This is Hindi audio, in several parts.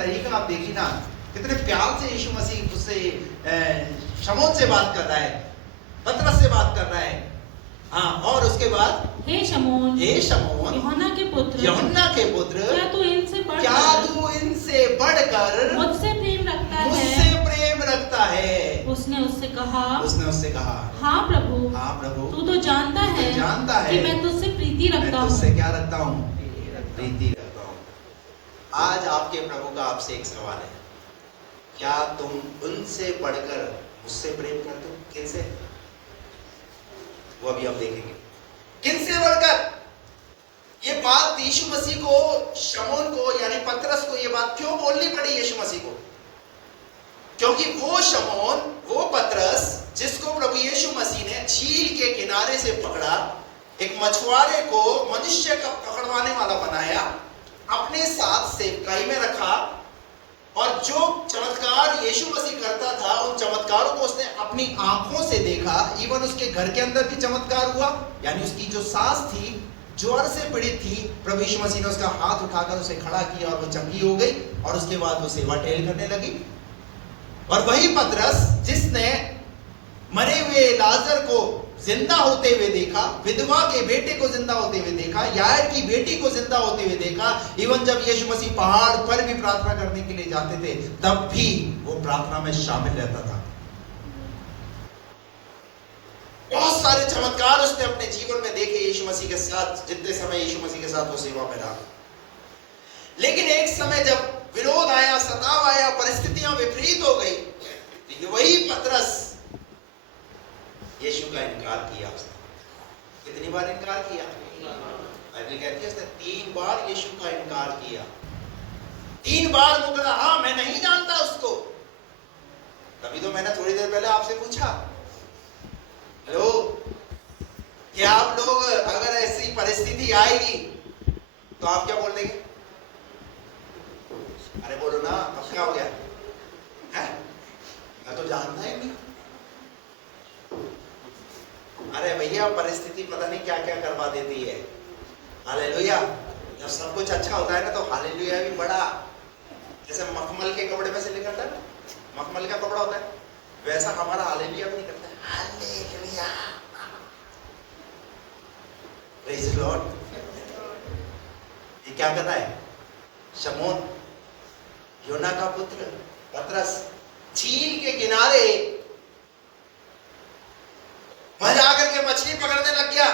तरीका आप देखिए ना, कितने प्यार से यीशु मसीह उससे शमौन से बात कर रहा है, पतरस से बात कर रहा है। हाँ, और उसके बाद हे शमौन, यूहन्ना के पुत्र, क्या तू इनसे बढ़कर मुझसे प्रेम रखता है? उसने उससे कहा, हाँ प्रभु, तू तो जानता है कि मैं तुझसे प्रीति रखता हूँ। तुझसे क्या रखता हूँ? प्रीति रखता हूँ। आज आपके प्रभु का आपसे एक सवाल है, क्या तुम उनसे बढ़कर मुझसे प्रेम करते हो? किनसे? वो अभी हम देखेंगे, किनसे बढ़कर। ये बात यीशु मसीह को, शमौन को यानी पतरस को ये बात क्यों बोलनी पड़ी यीशु मसीह को? क्योंकि वो शमौन, वो पतरस जिसको प्रभु यीशु मसीह ने झील के किनारे से पकड़ा, एक मछुआरे को मनुष्य का पकड़वाने वाला बनाया, अपने साथ सेवकाई में रखा, और जो चमत्कार यीशु मसीह करता था उन चमत्कारों को उसने अपनी आंखों से देखा। इवन उसके घर के अंदर भी चमत्कार हुआ, यानी उसकी जो सास थी, ज्वर से पीड़ित थी, प्रभु यीशु मसीह ने उसका हाथ उठाकर उसे खड़ा किया और वो चंगी हो गई, और उसके बाद वो सेवा टहल करने लगी। और वही पतरस जिसने मरे हुए लाजर को जिंदा होते हुए देखा, विधवा के बेटे को जिंदा होते हुए देखा, यायर की बेटी को जिंदा होते हुए देखा, इवन जब यीशु मसीह पहाड़ पर भी प्रार्थना करने के लिए जाते थे तब भी वो प्रार्थना में शामिल रहता था। बहुत सारे चमत्कार उसने अपने जीवन में देखे यीशु मसीह के साथ, जितने समय यीशु मसीह के साथ वो सेवा में रहा। लेकिन एक समय जब विरोध आया, सताव आया, परिस्थितियां विपरीत हो गई, तो वही पतरस यीशु का इनकार किया। उसने कितनी बार इनकार किया? बाइबल कहती है उसने 3 बार यीशु का इनकार किया। 3 बार मुकरा, हाँ मैं नहीं जानता उसको। तभी तो मैंने थोड़ी देर पहले आपसे पूछा, हेलो, क्या आप लोग अगर ऐसी परिस्थिति आएगी तो आप क्या बोल देंगे? अरे बोलो ना, अब क्या हो गया है? मैं तो जानता ही नहीं। अरे भैया, परिस्थिति पता नहीं क्या क्या करवा देती है। हालेलुया। जब सब कुछ अच्छा होता है ना तो हालेलुया भी बड़ा, जैसे मखमल के कपड़े में से निकलता है, मखमल का कपड़ा होता है, वैसा हमारा हालेलुया भी निकलता है। Hallelujah, praise the Lord. ये क्या कर रहा है? शमौन, यूहन्ना का पुत्र पतरस झील के किनारे वहां जाकर के मछली पकड़ने लग गया,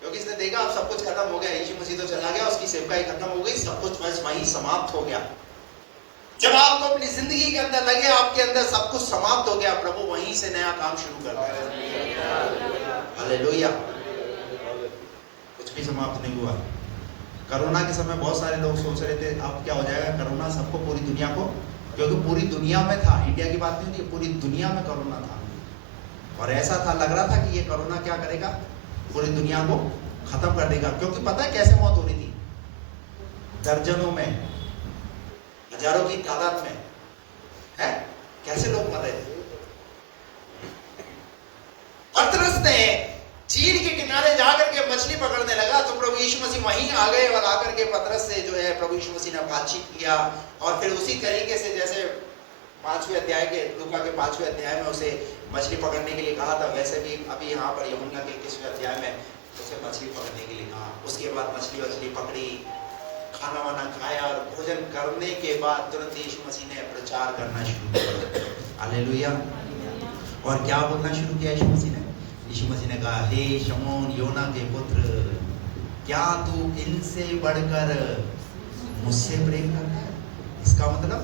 क्योंकि इसने देखा अब सब कुछ खत्म हो गया, यीशु मसीह तो चला गया, उसकी सेवकाई खत्म हो गई, सब कुछ बस वहीं समाप्त हो गया। जब आपको अपनी जिंदगी के अंदर लगे आपके अंदर सब कुछ समाप्त हो गया, प्रभु वहीं से नया काम शुरू करता है। हालेलुया। कुछ भी समाप्त नहीं हुआ। कोरोना के समय बहुत सारे लोग सोच रहे थे अब क्या हो जाएगा, कोरोना सबको, पूरी दुनिया को, क्योंकि पूरी दुनिया में था, इंडिया की बात नहीं होती, पूरी दुनिया में कोरोना था। और ऐसा था, लग रहा था कि ये कोरोना क्या करेगा, पूरी दुनिया को खत्म कर देगा। क्योंकि पता है कैसे मौत हो रही थी? दर्जनों में, हजारों की तादाद में है, कैसे लोग मर रहे थे। पतरस ने झील के किनारे जाकर के मछली पकड़ने लगा तो प्रभु यीशु मसीह वहीं आ गए, और आकर के पतरस से जो है प्रभु यीशु मसीह ने बातचीत किया। और फिर उसी तरीके से जैसे 5वें अध्याय के, लूका के 5वें अध्याय में उसे मछली पकड़ने के लिए कहा था, वैसे भी अभी यहाँ पर यूहन्ना के 21वें अध्याय में उसे मछली पकड़ने के लिए कहा। उसके बाद मछली पकड़ी, खाना वाना खाया, और भोजन करने के बाद तुरंत यीशु मसीह ने प्रचार करना शुरू किया। हालेलुया। और क्या बोलना शुरू किया यीशु मसीह ने? यीशु मसीह ने कहा, हे शमौन, यूहन्ना के पुत्र, क्या तू इनसे बढ़कर मुझसे प्रेम करता है? इसका मतलब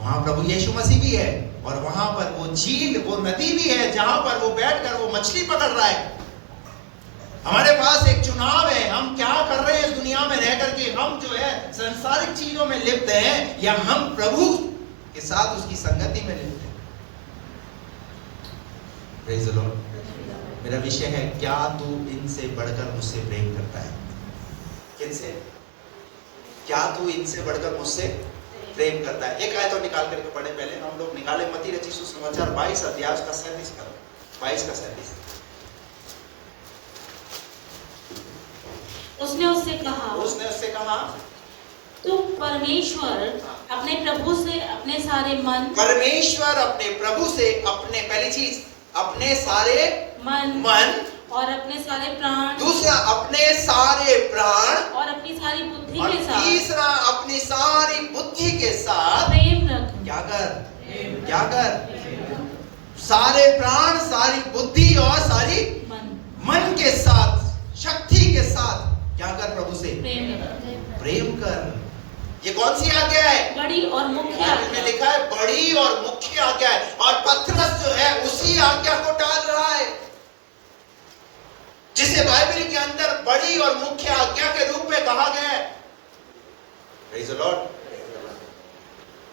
वहां प्रभु यीशु मसीह भी है, और वहां पर वो झील, वो नदी भी है जहां पर वो बैठकर वो मछली पकड़ रहा है। हमारे पास एक चुनाव है, हम क्या कर रहे हैं इस दुनिया में रह करके। हम जो है सांसारिक चीजों में लिप्त हैं, या हम प्रभु के साथ उसकी संगति में लिप्त हैं। Praise the Lord. मेरा विषय है, क्या तू इनसे बढ़कर मुझसे प्रेम करता है? किनसे? क्या तू इनसे बढ़कर मुझसे प्रेम करता है? एक आयत तो निकाल करके पढ़े, पहले हम लोग निकाले मत्ती रचित सुसमाचार 22 अध्याय का 37 पद, 22 का 37। उसने उससे कहा, तू परमेश्वर अपने प्रभु से अपने सारे मन, परमेश्वर अपने प्रभु से अपने, पहली चीज अपने सारे मन और अपने सारे प्राण, दूसरा अपने सारे प्राण और अपनी सारी बुद्धि और के साथ, तीसरा अपनी सारी बुद्धि के साथ प्रेम रख। क्या कर सारे प्राण, सारी बुद्धि और सारी मन के साथ, शक्ति के साथ क्या कर? प्रभु से प्रेम कर। ये कौन सी आज्ञा है? बड़ी और मुख्य बाइबल में लिखा है बड़ी और मुख्य आज्ञा है, और पतरस जो है उसी आज्ञा को डाल रहा है, जिसे बाइबल के अंदर बड़ी और मुख्य आज्ञा के रूप में कहा गया है। Praise the Lord.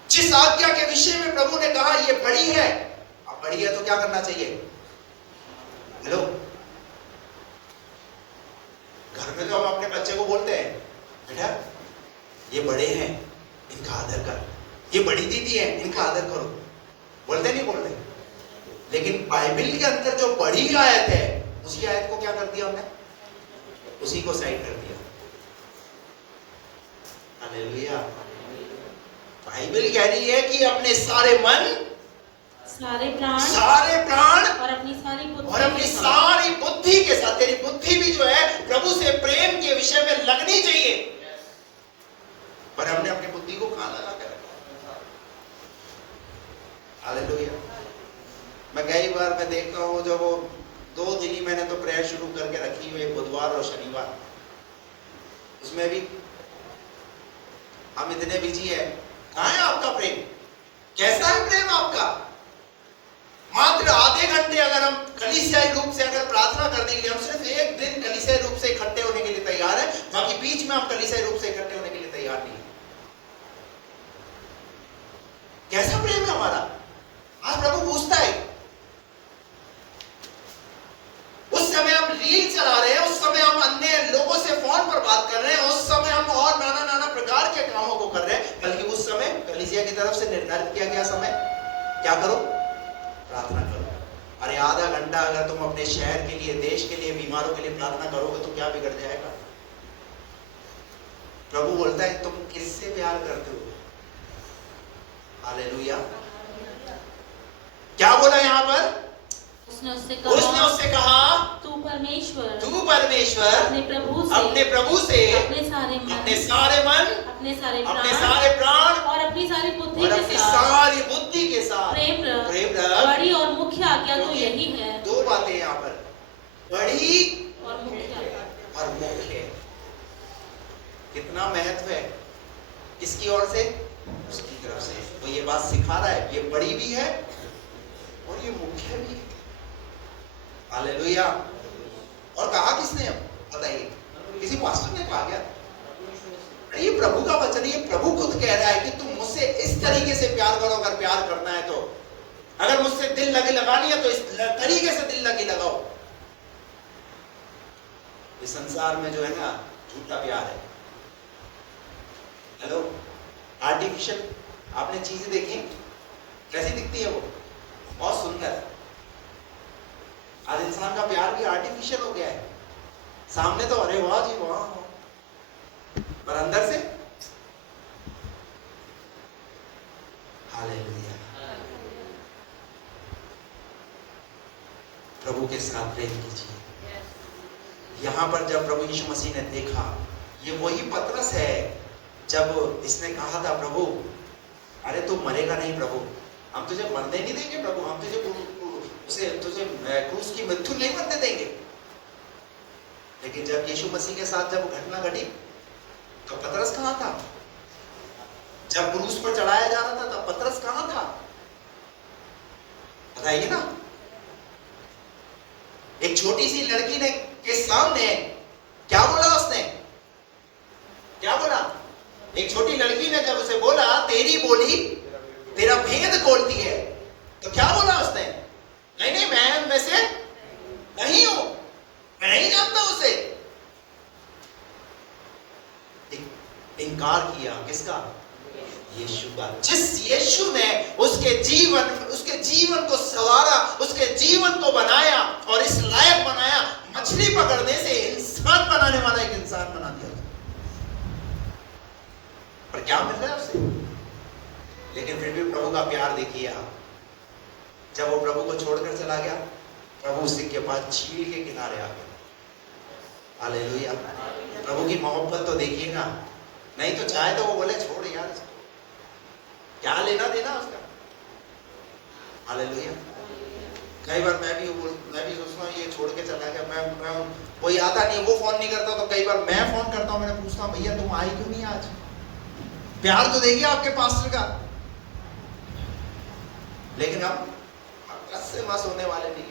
जिस आज्ञा के विषय में प्रभु ने कहा ये बड़ी है, अब बड़ी है तो क्या करना चाहिए? हेलो, घर में तो हम अपने बच्चे को बोलते हैं बेटा ये बड़े हैं इनका आदर कर, ये बड़ी दीदी है इनका आदर करो, बोलते नहीं बोलते? लेकिन बाइबल के अंदर जो बड़ी आयत है उसी आयत को क्या कर दिया हमने? उसी को साइड कर दिया। हालेलुया। बाइबल कह रही है कि अपने सारे मन, सारे प्राण और अपनी सारी बुद्धि के साथ, तेरी बुद्धि भी जो है प्रभु से प्रेम के विषय में लगनी चाहिए, पर हमने अपनी बुद्धि को कहां लगा कर रखा? हालेलुया। मैं कई बार मैं देखता हूं जब वो 2 दिन ही मैंने तो प्रेयर शुरू करके रखी हुई, बुधवार और शनिवार, उसमें भी हम इतने बिजी है। कहां है आपका प्रेम? कैसा है प्रेम आपका? मात्र आधे घंटे अगर हम कलीसियाई रूप से अगर प्रार्थना करने के लिए, हम सिर्फ एक दिन कलीसियाई रूप से इकट्ठे होने के लिए तैयार है, बाकी बीच में हम कलीसियाई रूप से इकट्ठे होने के लिए तैयार नहीं है। कैसा प्रेम है हमारा? आज प्रभु पूछता है। उस समय हम रील चला रहे हैं, उस समय हम अन्य लोगों से फोन पर बात कर रहे हैं, उस समय हम और नाना प्रकार के कामों को कर रहे हैं, बल्कि उस समय कलीसिया की तरफ से निर्धारित किया गया समय क्या करो? प्रार्थना करो। अरे आधा घंटा अगर तुम अपने शहर के लिए, देश के लिए, बीमारों के लिए प्रार्थना करोगे तो क्या बिगड़ जाएगा? प्रभु बोलता है तुम किससे प्यार करते हो? हालेलुया। क्या बोला यहाँ पर? उसने उससे कहा तू परमेश्वर अपने प्रभु से अपने सारे मन, अपने सारे प्राण और अपनी सारी बुद्धि के साथ प्रेम रख। बड़ी और मुख्य आज्ञा तो यही है। 2 बातें यहाँ पर, बड़ी और मुख्य। कितना महत्व है किसकी ओर से? उसकी तरफ से। तो ये बात सिखा रहा है, ये बड़ी भी है और ये मुख्य भी है। हालेलुया। और कहा किसने? बताइए, किसी पास्टर ने कहा क्या? ये प्रभु का वचन है, ये प्रभु खुद कह रहा है कि तुम मुझसे इस तरीके से प्यार करो। अगर प्यार करना है तो, अगर मुझसे दिल लगी लगानी है तो इस तरीके से दिल लगी लगाओ। इस संसार में जो है ना झूठा प्यार है। हेलो, आर्टिफिशियल आपने चीजें देखी कैसी दिखती है? वो बहुत सुंदर। आज इंसान का प्यार भी आर्टिफिशियल हो गया है। सामने तो अरे वाह जी वाह, पर अंदर से हालेलुया। प्रभु के साथ प्रेम कीजिए। यहां पर जब प्रभु यीशु मसीह ने देखा, ये वही पतरस है जब इसने कहा था प्रभु अरे तू मरेगा नहीं प्रभु, हम तुझे मरने नहीं देंगे प्रभु, हम तुझे क्रूस की मृत्यु नहीं मरने देंगे। लेकिन जब यीशु मसीह के साथ जब घटना घटी तो पतरस कहां था? जब क्रूस पर चढ़ाया जा रहा था तब पतरस कहां था? बताइए ना। एक छोटी सी लड़की ने के सामने क्या बोला? उसने क्या बोला? एक छोटी लड़की ने जब उसे बोला तेरी बोली तेरा भेद खोलती है, तो क्या बोला उसने? नहीं नहीं, मैं उनमें से नहीं हूं, मैं नहीं जानता उसे। इनकार किया किसका? यीशु का। जिस यीशु ने उसके जीवन को संवारा, उसके जीवन को बनाया और इस लायक बनाया, मछली पकड़ने से इंसान बनाने वाला एक इंसान बना दिया। पर क्या मिल रहा है उसे? लेकिन फिर भी प्रभु का प्यार देखिए आप, जब वो प्रभु को छोड़कर चला गया, प्रभु उसी के पास झील के किनारे आ गया। हालेलुया। प्रभु की मोहब्बत तो देखिएगा, नहीं तो चाहे तो वो बोले छोड़ यार इसको, क्या लेना देना उसका। हालेलुया। कई बार मैं भी सोचता हूँ ये छोड़ के चला गया, मैं कोई आता नहीं, वो फोन नहीं करता, तो कई बार मैं फोन करता हूँ, मैंने पूछता हूँ भैया तुम आई क्यों नहीं आज, प्यार तो देखिए आपके पास्टर का। लेकिन हम से मस होने वाले नहीं।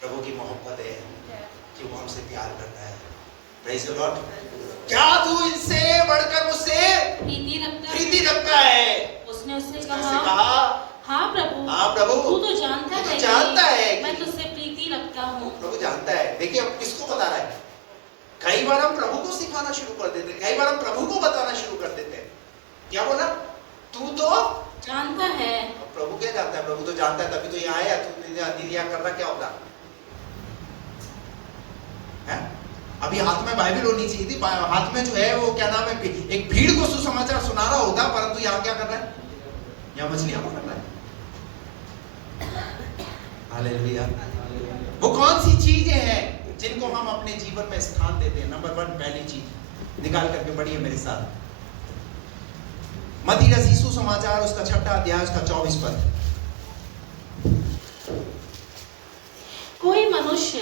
प्रभु की मोहब्बत है कि वो हमसे प्यार करता है। Praise the Lord. क्या तू इनसे बढ़कर मुझसे प्रीति रखता है? उसने उससे कहा हाँ प्रभु, तू तो जानता है कि मैं तुझसे प्रीति रखता हूँ। प्रभु जानता है। देखिए अब किसको बता रहा है? कई बार हम प्रभु को सिखाना शुरू कर देते हैं, कई बार हम प्रभु को बताना शुरू कर देते हैं। क्या बोला? तू तो जानता है। प्रभु क्या जानता है? प्रभु तो जानता है, तभी तो यहाँ आया। तू दिया कर रहा क्या होता है? अभी हाथ में बाइबल होनी चाहिए थी, हाथ में जो है वो क्या नाम है, एक भीड़ को सुसमाचार सुना रहा होता, परंतु यहाँ क्या कर रहा है? यहाँ मछलियां पकड़ रहा है। हालेलुया। वो कौन सी चीजें हैं जिनको हम अपने जीवन में स्थान देते हैं? नंबर 1, पहली चीज निकाल करके पढ़िए मेरे साथ, मत्ती रचित सुसमाचार उसका 6वां अध्याय उसका 24 पद। कोई मनुष्य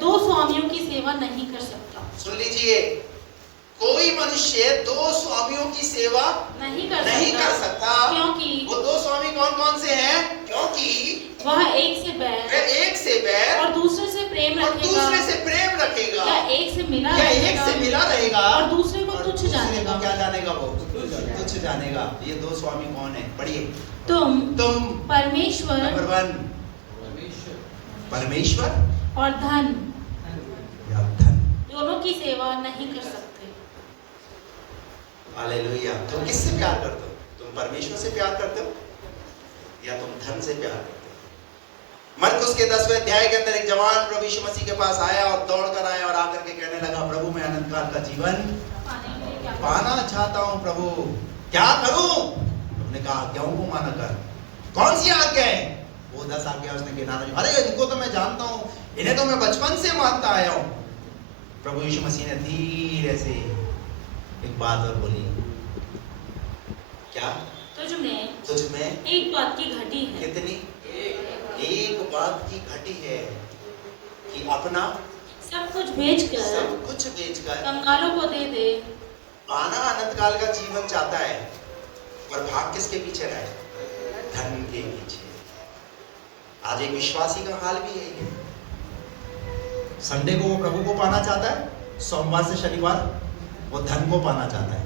दो स्वामियों की सेवा नहीं कर सकता। सुन लीजिए, कोई मनुष्य दो स्वामियों की सेवा नहीं कर सकता। क्योंकि वो दो स्वामी कौन कौन से हैं? क्योंकि वह एक से बैर और दूसरे से प्रेम रखेगा, या एक से मिला रहेगा और दूसरे को तुच्छ जानेगा। क्या जानेगा? वो तुच्छ जानेगा। ये दो स्वामी कौन है? पढ़िए। तुम परमेश्वर, नंबर 1 परमेश्वर और धन दोनों की सेवा नहीं कर सकते। हालेलुया। तुम किससे प्यार करते हो? तुम परमेश्वर से प्यार करते हो या तुम धन से प्यार करते हो? मरकुस के 10वें अध्याय के अंदर एक जवान प्रभु यीशु मसीह के पास आया और दौड़ कर आया और आकर के कहने लगा, प्रभु मैं अनंत काल का जीवन पाना चाहता हूं प्रभु, क्या करूं? उसने कहा आज्ञाओं को माना कर। कौन सी आज्ञा है? वो 10 आज्ञा उसने गिनाना। अरे इनको तो मैं जानता हूं, इन्हें तो मैं बचपन से मानता आया हूं। प्रभु यीशु मसीह ने धीरे से एक बात और बोली, क्या? तुझ में एक बात की घटी है। कितनी? एक बात की घटी है कि अपना सब कुछ बेचकर कंगालों को दे दे। पाना अनंत काल का जीवन चाहता है, और भाग किसके पीछे रहे? धन के पीछे। आज एक विश्वासी का हाल भी है। संडे को वो प्रभु को पाना चाहता है, सोमवार से शनिवार वो धन को पाना चाहता है।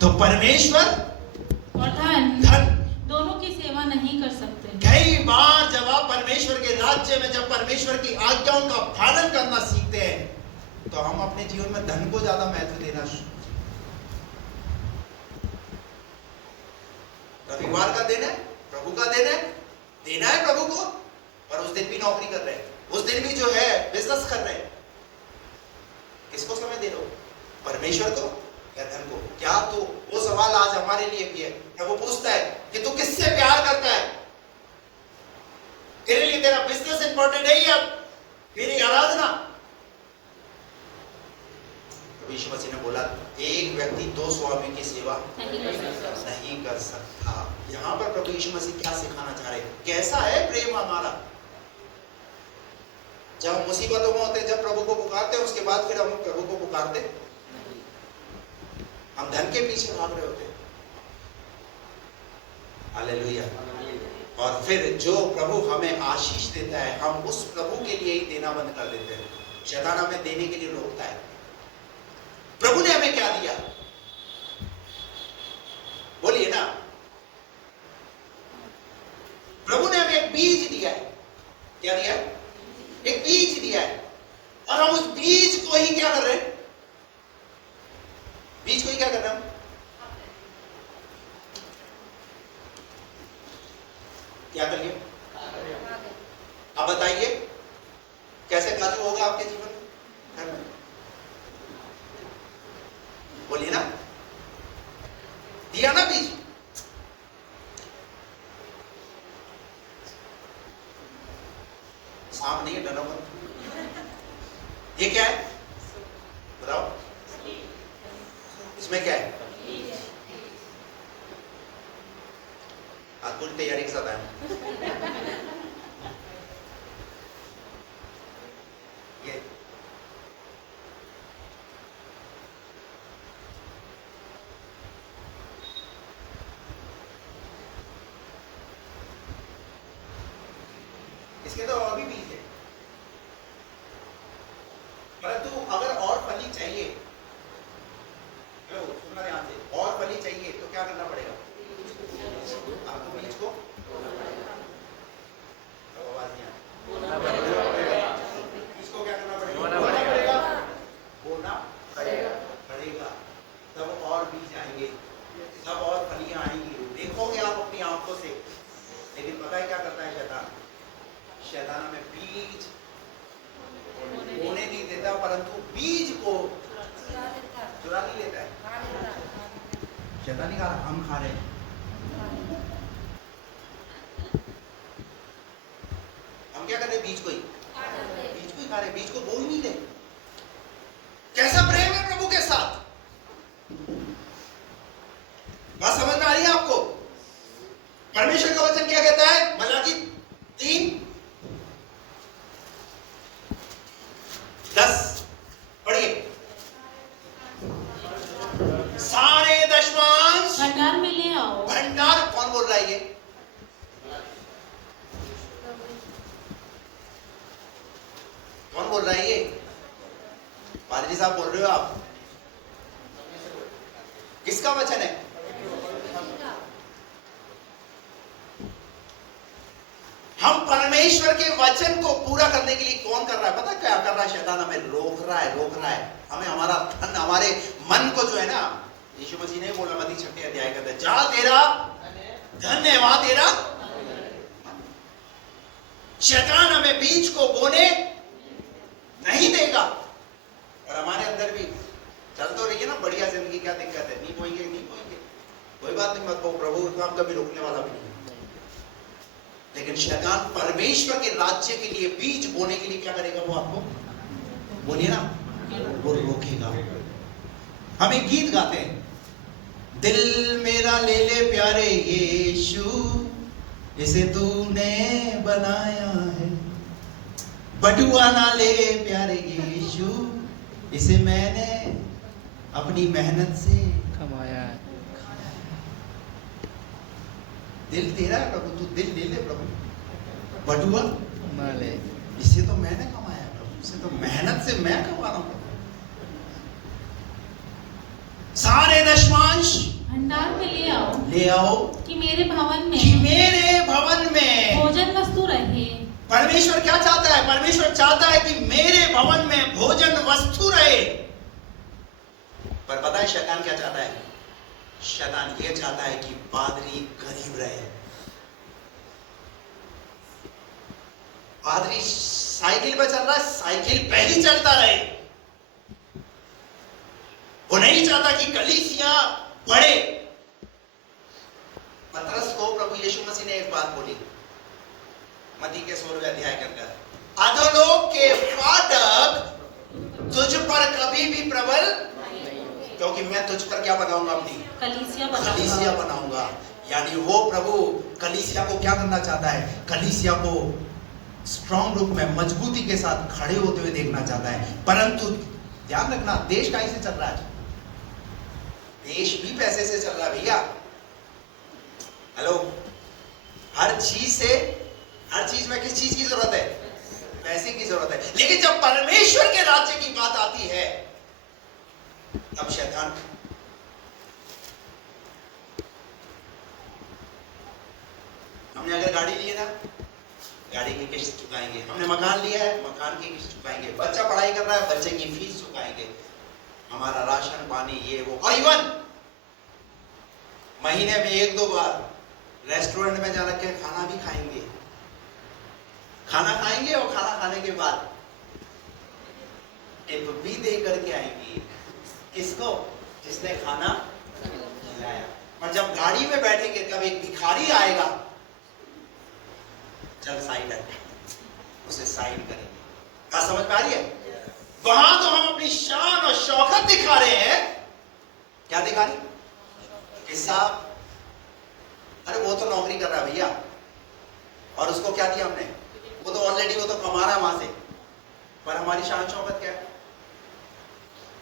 तो परमेश्वर और धन दोनों की सेवा नहीं कर सकते। कई बार जब आप परमेश्वर के राज्य में, जब परमेश्वर की आज्ञाओं का पालन करना सीखते हैं, तो हम अपने जीवन में धन को ज्यादा महत्व देना। रविवार का दिन है, प्रभु का दिन है, देना है प्रभु को, और उस दिन भी नौकरी कर रहे हैं, उस दिन भी जो है बिजनेस कर रहे हैं। किसको समय दे रहे हो? परमेश्वर को या धन को? क्या तू, वो सवाल आज हमारे लिए भी है। प्रभु पूछता है कि तू किससे प्यार करता है? तेरे लिए तेरा बिजनेस इंपॉर्टेंट है या मेरी आराधना? यीशु मसीह ने बोला, एक व्यक्ति दो स्वामी की सेवा नहीं कर सकता। यहाँ पर प्रभु यीशु मसीह क्या सिखाना चाह रहे हैं? कैसा है प्रेम हमारा? जब हम मुसीबतों में होते हैं, जब प्रभु को पुकारते हैं, उसके बाद फिर हम प्रभु को पुकारते, हम धन के पीछे भाग रहे होते हैं। हालेलुया। और फिर जो प्रभु हमें आशीष देता है, हम उस प्रभु के लिए ही देना बंद कर देते हैं। शैतान हमें देने के लिए रोकता है। प्रभु ने हमें क्या दिया? बोलिए ना। प्रभु ने हमें एक बीज दिया है। क्या दिया? एक बीज दिया है, और हम उस बीज को ही क्या कर रहे हैं? बीज को ही क्या कर रहे हैं? क्या करिए? अब बताइए कैसे काजू होगा आपके जीवन में? बोलिए ना, दिया ना बीज। सांप नहीं है, डरो मत। ये क्या है बताओ, इसमें क्या है? आज पूरी तैयारी के साथ आए। ये इसके तो और भी बीज है, परंतु अगर और फली चाहिए, सुनना ध्यान से, और फली चाहिए तो क्या करना पड़ेगा? आपको बीज को आवाज नहीं आ, इसको क्या करना पड़ेगा? बोना पड़ेगा, तब और बीज आएंगे, तब और फलियां आएंगी, देखोगे आप अपनी आंखों से। लेकिन पता है क्या करता है शैतान? शैतान हमें बीज बोने नहीं देता, परंतु बीज को चुरा नहीं लेता है। शैतान नहीं खा रहा, हम खा रहे हैं। हम क्या कर रहे हैं? बीज को ही खा रहे, बीज को बो ही नहीं रहे। कैसा प्रेम है प्रभु के साथ, बात समझ में आ रही है आपको? परमेश्वर का वचन क्या कहता है? मलाकी 3:10 पढ़िए। सारे दशमांश भंडार में ले आओ। भंडार कौन बोल रहा है? ये कौन बोल रहा है? ये पादरी साहब बोल रहे हो आप? किसका वचन है? हम परमेश्वर के वचन को पूरा करने के लिए कौन कर रहा है? पता क्या कर रहा है? शैतान हमें रोक रहा है। हमें हमारा धन, हमारे मन को जो है ना, यीशु मसीह ने बोला मत्ती 6 अध्याय कहता है, जा तेरा धन है वहां तेरा। शैतान हमें बीज को बोने नहीं देगा। और हमारे अंदर भी चल तो रही है ना बढ़िया जिंदगी, क्या दिक्कत है? नहीं बोएंगे, कोई बात नहीं, मत बोलो, प्रभु काम कभी रोकने वाला भी नहीं। लेकिन शैतान परमेश्वर के राज्य के लिए बीज बोने के लिए क्या करेगा? वो आपको बोलिए ना, वो रोकेगा। हम एक गीत गाते हैं, दिल मेरा ले ले प्यारे यीशु, इसे तूने बनाया है। बटुआ ना ले प्यारे यीशु, इसे मैंने अपनी मेहनत से कमाया है। दिल तेरा है प्रभु, तू दिल ले ले प्रभु। बटुआ ना ले, इसे तो मैंने कमाया प्रभु, इसे तो मेहनत से मैं कमा रहा हूं। सारे दशमांश भंडार में ले आओ कि मेरे भवन में भोजन वस्तु रहे। परमेश्वर क्या चाहता है? परमेश्वर चाहता है कि मेरे भवन में भोजन वस्तु रहे। पर पता है शैतान क्या चाहता है? शैतान ये चाहता है कि पादरी गरीब रहे। पादरी साइकिल पे चल रहा है, साइकिल पे ही चलता रहे। वो नहीं चाहता कि कलीसिया बढ़े। पतरस को प्रभु यीशु मसीह ने एक बात बोली, मत्ती के 16वें अध्याय के अंदर, अधोलोक के फाटक तुझ पर कभी भी प्रबल, क्योंकि मैं तुझ पर क्या बनाऊंगा? अपनी कलीसिया बनाऊंगा। यानी वो प्रभु कलीसिया को क्या करना चाहता है? कलीसिया को स्ट्रॉन्ग रूप में मजबूती के साथ खड़े होते हुए देखना चाहता है। परंतु ध्यान रखना, देश कहीं से चल रहा है? देश भी पैसे से चल रहा है भैया। हेलो, हर चीज में किस चीज की जरूरत है? पैसे की जरूरत है। लेकिन जब परमेश्वर के राज्य की बात आती है, तब शैतान हमने अगर गाड़ी ली है ना, गाड़ी की किस्त चुकाएंगे। हमने मकान लिया है, मकान की किस्त चुकाएंगे। बच्चा पढ़ाई कर रहा है, बच्चे की फीस चुकाएंगे। हमारा राशन पानी ये वो, और इवन महीने में 1-2 बार रेस्टोरेंट में जा के खाना भी खाएंगे। खाना खाएंगे और खाना खाने के बाद टिप भी दे करके आएंगे। किसको? जिसने खाना खिलाया। और जब गाड़ी में बैठेंगे तब एक भिखारी आएगा, चल साइड है, उसे साइड करेंगे। क्या समझ में आ रही है? वहां तो हम अपनी शान और शौकत दिखा रहे हैं। क्या दिखा रहे? कि साहब, अरे वो तो नौकरी कर रहा है भैया, और उसको क्या दिया हमने, वो तो ऑलरेडी वो तो कमा रहा है वहां से। पर हमारी शान शौकत क्या है?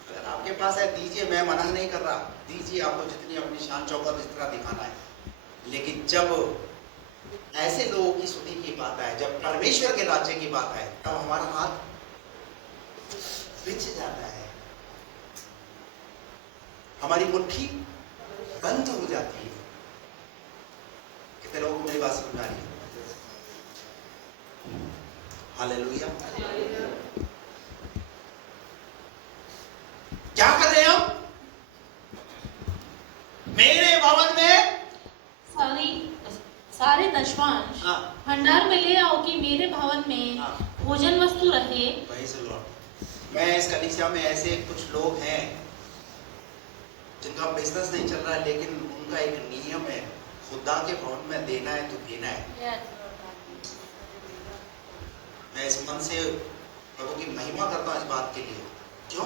अगर आपके पास है दीजिए, मैं मना नहीं कर रहा, दीजिए, आपको जितनी अपनी शान शौकत इस तरह दिखाना है। लेकिन जब ऐसे लोगों की स्तुति की बात आए, जब परमेश्वर के राज्य की बात आए, तब हमारा हाथ बिछ जाता है, हमारी मुट्ठी बंद हो जाती है। कितने लोगों को मेरी बात समझ आ रही है? हालेलुया। क्या कर रहे हैं हम? मेरे भवन में सारे दशमांश भंडार में ले आओ कि मेरे भवन में भोजन वस्तु रहे। मैं इस कलीसिया में ऐसे कुछ लोग हैं जिनका बिजनेस नहीं चल रहा है, लेकिन उनका एक नियम है, खुदा के भवन में देना है तो देना है। मैं इस मन से प्रभु की महिमा करता हूं इस बात के लिए। क्यों?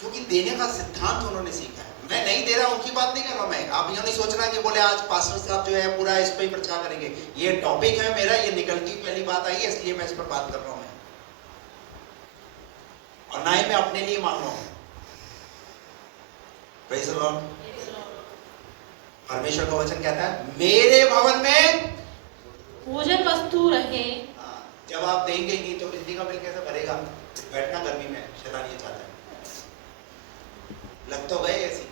क्योंकि देने का सिद्धांत उन्होंने सीखा है। मैं नहीं दे रहा, उनकी बात नहीं कर रहा मैं। आप यूं नहीं सोचना कि बोले आज पास्टर साहब जो है पूरा इस पे ही प्रचार करेंगे। ये टॉपिक है मेरा, ये निकलती पहली बात आई है, इसलिए मैं इस पर बात कर रहा हूं। मैं और ना ही मैं अपने लिए मांग रहा हूं। Praise the Lord. परमेश्वर का वचन कहता है मेरे भवन में भोजन वस्तु रहे। जब आप देंगे नहीं तो बिजली का बिल कैसे भरेगा? बैठना गर्मी में, शैतान ये चाहता है। लग तो गए ऐसी।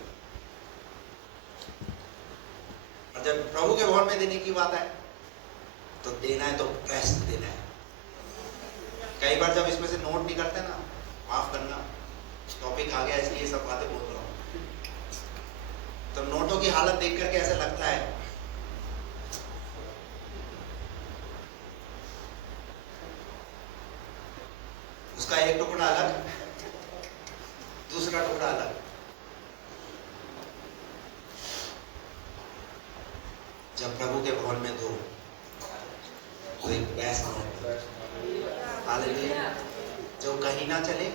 और जब प्रभु के भवन में देने की बात है तो देना है तो बेस्ट देना है। कई बार जब इसमें से नोट नहीं करते ना, माफ करना, टॉपिक आ गया इसलिए सब बातें बोल रहा हूं, तो नोटों की हालत देख करके ऐसा लगता है उसका एक टुकड़ा अलग, दूसरा टुकड़ा अलग। जब प्रभु के भवन में दो तो एक बेस्ट नोट, हालेलुया, जो कहीं ना चले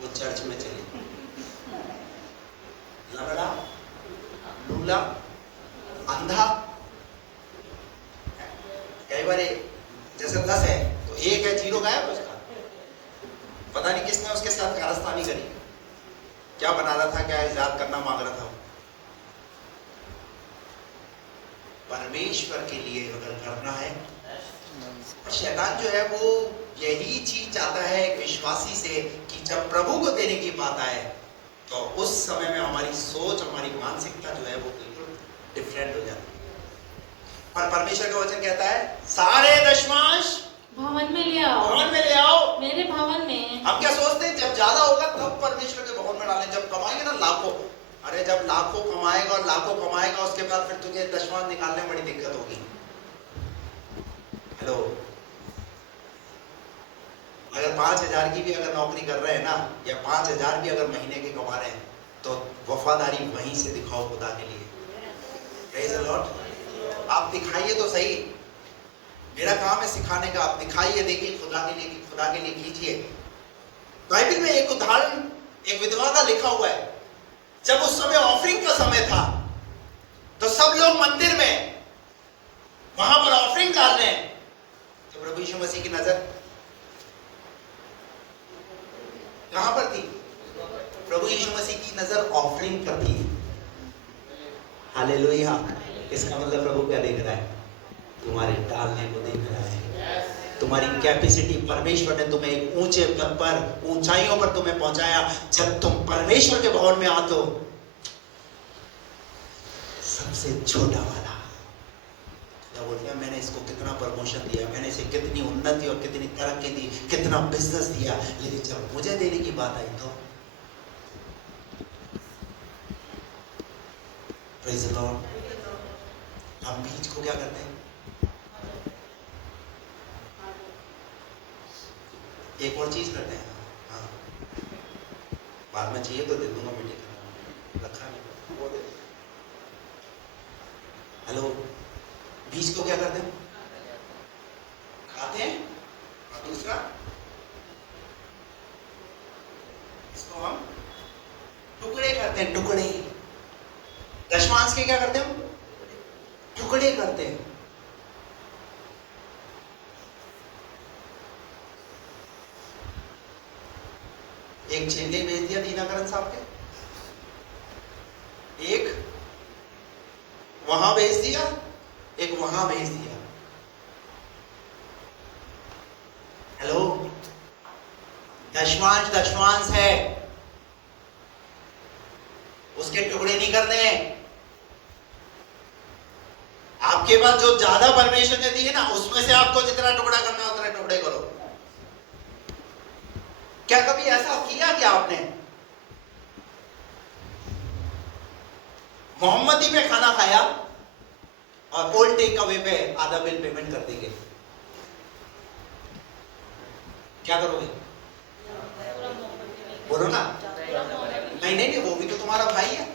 वो चर्च में चले। लंगड़ा, लूला, अंधा, कई बार जैसे 10 है तो एक है, 0 गायब उसका। पता नहीं किसने उसके साथ कारस्तानी करी, क्या बना रहा था, क्या इजाद करना मांग रहा था। परमेश्वर के लिए अगर करना है, और शैतान जो है वो यही चीज चाहता है एक विश्वासी से कि जब प्रभु को देने की बात आए तो उस समय में हमारी सोच, हमारी मानसिकता जो है वो बिल्कुल डिफरेंट हो जाती है। पर परमेश्वर का वचन कहता है सारे दशमांश भवन में ले आओ, भवन में ले आओ, मेरे भवन में। हम क्या सोचते हैं जब ज्यादा होगा तब परमेश्वर के भवन में डालें, जब कमाएंगे ना लाखों। अरे जब लाखों कमाएगा और लाखों कमाएगा उसके बाद फिर तुझे दशमांश निकालने में बड़ी दिक्कत होगी। हेलो, अगर 5,000 की भी अगर नौकरी कर रहे हैं ना, या 5,000 भी अगर महीने के कमा रहे हैं, तो वफादारी वहीं से दिखाओ खुदा के लिए। Praise the Lord. आप दिखाइए तो सही, मेरा काम है सिखाने का। आप दिखाइए, देखिए खुदा के लिए कीजिए। बाइबल में एक उदाहरण एक विधवा का लिखा हुआ है। जब उस समय ऑफरिंग का समय था तो सब लोग मंदिर में वहां पर ऑफरिंग डाल रहे हैं, तो प्रभु यीशु मसीह की नजर कहां पर थी? प्रभु यीशु मसीह की नजर ऑफरिंग पर थी। हालेलुया। इसका मतलब प्रभु क्या देख रहा है? तुम्हारे डालने को देख रहा है, तुम्हारी कैपेसिटी। परमेश्वर ने तुम्हें एक ऊंचे पद पर, ऊंचाइयों पर तुम्हें पहुंचाया। जब तुम परमेश्वर के भवन में आते हो, सबसे छोटा वाला क्या बोलते हैं, मैंने इसको कितना प्रमोशन दिया, मैंने इसे कितनी उन्नति और कितनी तरक्की दी, कितना बिजनेस दिया, लेकिन जब मुझे देने की बात आई तो प्रेज़ द लॉर्ड। हम बीज को क्या करते हैं? एक और चीज करते हैं। हाँ, बाद में चाहिए तो दे दूंगा, मीटिंग रखा नहीं, वो दे। हेलो, बीज को क्या करते हैं? खाते हैं। और दूसरा, इसको हम टुकड़े करते हैं, टुकड़े। दशमांश के क्या करते हैं? टुकड़े करते हैं। एक चेले भेज दिया दीनाकरण साहब के, एक वहां भेज दिया, एक वहां भेज दिया। हेलो, दशमांश दशमांश है, उसके टुकड़े नहीं करने हैं। आपके पास जो ज्यादा परमेश्वर ने दी है ना, उसमें से आपको जितना टुकड़ा करना है उतने टुकड़े करो। क्या कभी ऐसा किया क्या आपने? मोहम्मदी पे खाना खाया और ओल्ड टेक अवे पे आधा बिल पेमेंट कर देंगे, क्या करोगे? बोलो ना। नहीं नहीं नहीं, वो भी तो तुम्हारा भाई है।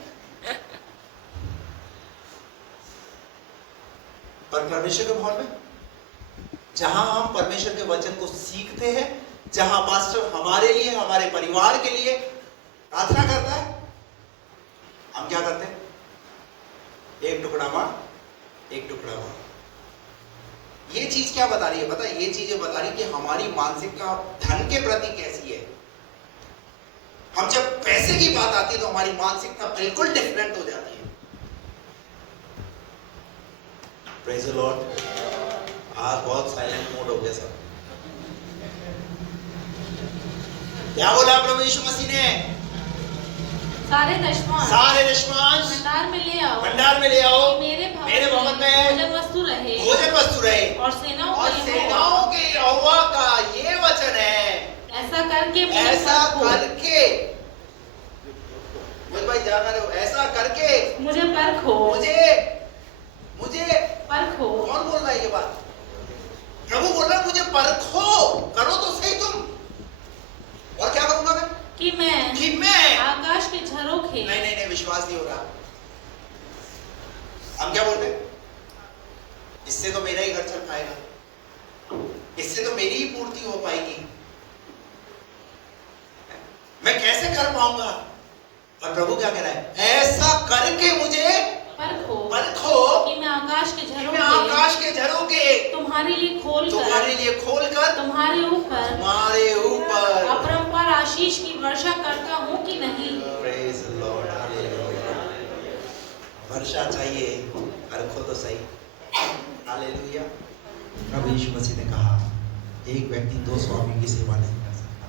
पर परमेश्वर के माहौल में जहां हम परमेश्वर के वचन को सीखते हैं, जहां पास्टर हमारे लिए, हमारे परिवार के लिए प्रार्थना करता है, हम क्या करते हैं? एक टुकड़ा मां, एक टुकड़ा मां। ये चीज क्या बता रही है पता है? ये चीज बता रही है कि हमारी मानसिकता धन के प्रति कैसी है। हम जब पैसे की बात आती है तो हमारी मानसिकता बिल्कुल डिफरेंट हो जाती है। Praise the Lord. आज बहुत साइलेंट मोड हो गया सब। क्या बोला प्रभु यीशु मसीह ने? सारे दशमांश भंडार में ले आओ, भंडार में ले आओ, मेरे भवन में भोजन वस्तु रहे, और सेनाओं के यहोवा का ये वचन है। ऐसा करके भाई जा रहे हो, ऐसा करके मुझे परखो, मुझे परखो। कौन बोल रहा है ये बात? प्रभु बोल रहा है मुझे परखो, करो तो सही तुम। और क्या करूंगा मैं? कि मैं आकाश के झरोखे। नहीं, विश्वास नहीं हो रहा। हम क्या बोलते हैं? इससे तो मेरा ही घर चल पाएगा, इससे तो मेरी ही पूर्ति हो पाएगी, मैं कैसे कर पाऊंगा? और प्रभु क्या कह रहा है? ऐसा करके मुझे परखो कि मैं आकाश के झरोखे तुम्हारे लिए खोलकर तुम्हारे ऊपर अपरंपार आशीष की वर्षा करता हूँ कि नहीं। Praise the lord, hallelujah. वर्षा चाहिए, परखो तो सही। हालेलुया। प्रभु यीशु मसीह ने कहा, एक व्यक्ति दो स्वामी की सेवा नहीं कर सकता।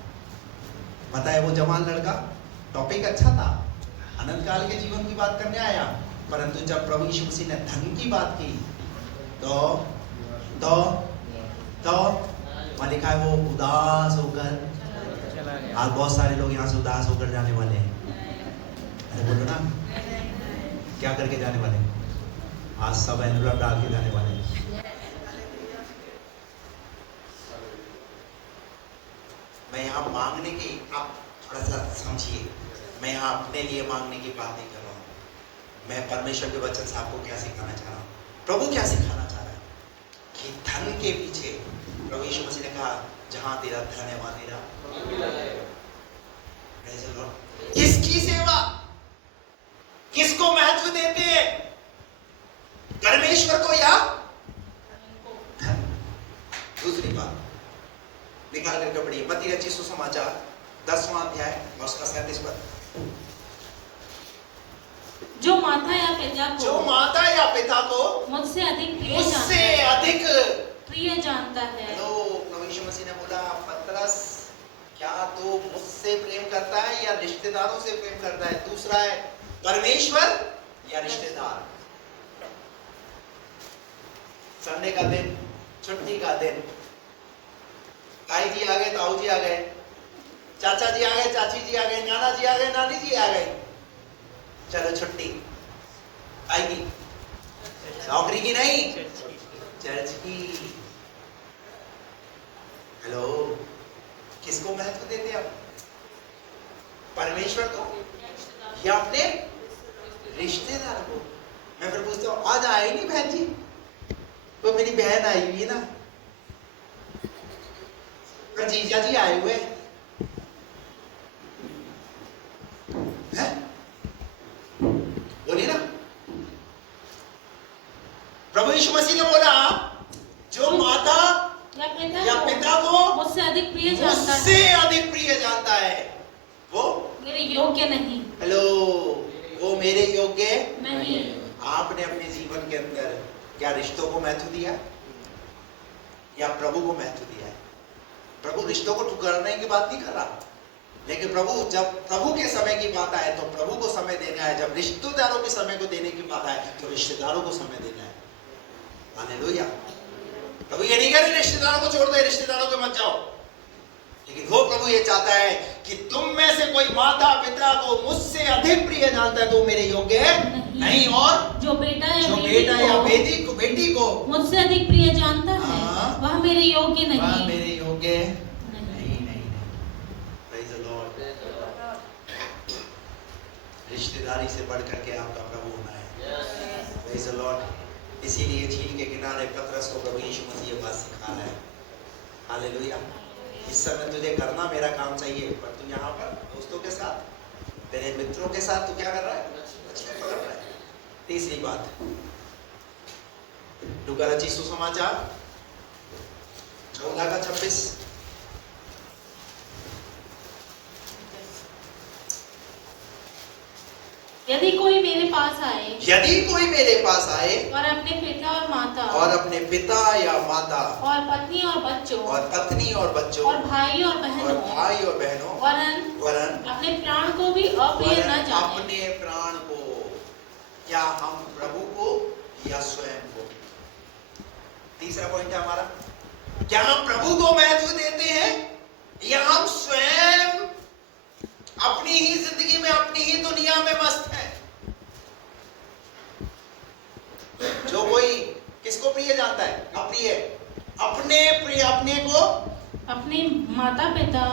पता है वो जवान लड़का, टॉपिक अच्छा था, अनंत काल के जीवन की बात करने आया, परंतु जब प्रभु यीशु मसीह ने धन की बात की तो वहां लिखा है वो उदास होकर। आज बहुत सारे लोग यहाँ से उदास होकर जाने वाले हैं। अरे बोलो ना, क्या करके जाने वाले? आज सब एनवलप डाल के जाने वाले हैं। मैं यहाँ मांगने की, आप थोड़ा सा समझिए, मैं यहाँ अपने लिए मांगने की बात नहीं कर रहा हूँ। मैं परमेश्वर के वचन से आपको क्या सिखाना चाह रहा हूँ। प्रभु क्या सिखाना चाह रहा है कि धन के पीछे, प्रभु यीशु मसीह ने कहा जहां तेरा धन है वहां तेरा। किसकी सेवा, किसको महत्व देते हैं? परमेश्वर को या धन? दूसरी बात निकाल करके पढ़िए, मत्ती रचित सुसमाचार 10वां अध्याय और उसका 37 पद। जो माता या पिता को मुझसे अधिक प्रिय जानता है। तो प्रभु यीशु मसीह ने बोला, पतरस क्या तू मुझसे प्रेम करता है या रिश्तेदारों से प्रेम करता है? दूसरा है परमेश्वर या रिश्तेदार। संडे का दिन, छुट्टी का दिन, ताई जी आ गए, ताऊ जी आ गए, चाचा जी आ गए, चाची जी आ गए, नाना जी आ गए, नानी जी आ गए, चलो छुट्टी आएगी। नौकरी की नहीं, चर्च की। हेलो, किसको महत्व देते आप? परमेश्वर को या अपने रिश्तेदार को? मैं फिर पूछता हूँ, आज आए नहीं बहन जी? तो मेरी बहन आई हुई है ना, पर जीजा जी आए हुए हैं। बोलिए ना। प्रभु यीशु मसीह ने बोला, जो माता या पिता को मुझसे अधिक प्रिय जानता है, मुझसे अधिक प्रिय जानता है, वो मेरे योग्य नहीं। हेलो, वो मेरे योग्य नहीं। आपने अपने जीवन के अंदर क्या रिश्तों को महत्व दिया या प्रभु को महत्व दिया है? प्रभु रिश्तों को ठुकराने की बात नहीं कर रहा, लेकिन प्रभु जब प्रभु के समय की बात आए तो प्रभु को समय देना है, जब रिश्तेदारों के समय को देने की बात आए तो रिश्तेदारों को समय देना है। हालेलुया। प्रभु ये नहीं कह रहे रिश्तेदारों को छोड़ दे, रिश्तेदारों को मत जाओ, लेकिन वो प्रभु ये चाहता है कि तुम में से कोई माता पिता को मुझसे अधिक प्रिय जानता है तो मेरे योग्य नहीं, और जो बेटा या बेटी को मुझसे अधिक प्रिय जानता है, वह मेरे योग्य नहीं। वह मेरे योग्य नहीं। Praise the Lord। रिश्तेदारी से बढ़ करके आपका प्रभु होना है। Praise the Lord। इसीलिए झील के किनारे पतरस को प्रभु यीशु मसीह ये बात सिखा रहा है। हालेलुया। इस समय तुझे करना मेरा काम चाहिए, पर तू यहाँ पर दोस्तों के साथ, तेरे मित्रों के साथ तू क्या कर रहा है? मछली पकड़ रहा है। तीसरी बात, लूका रचित सुसमाचार 14:26। यदि कोई मेरे पास आए और अपने पिता या माता और पत्नी और बच्चों और भाई और बहनों वरन अपने प्राण को भी अप्रिय न जाने। अपने प्राण को, क्या हम प्रभु को या स्वयं को? तीसरा पॉइंट है हमारा, क्या हम प्रभु को महत्व देते हैं या हम स्वयं अपनी ही जिंदगी में, अपनी ही दुनिया में मस्त है? जो कोई किसको प्रिय जानता है? अप्रिय। अपने को, अपने माता पिता,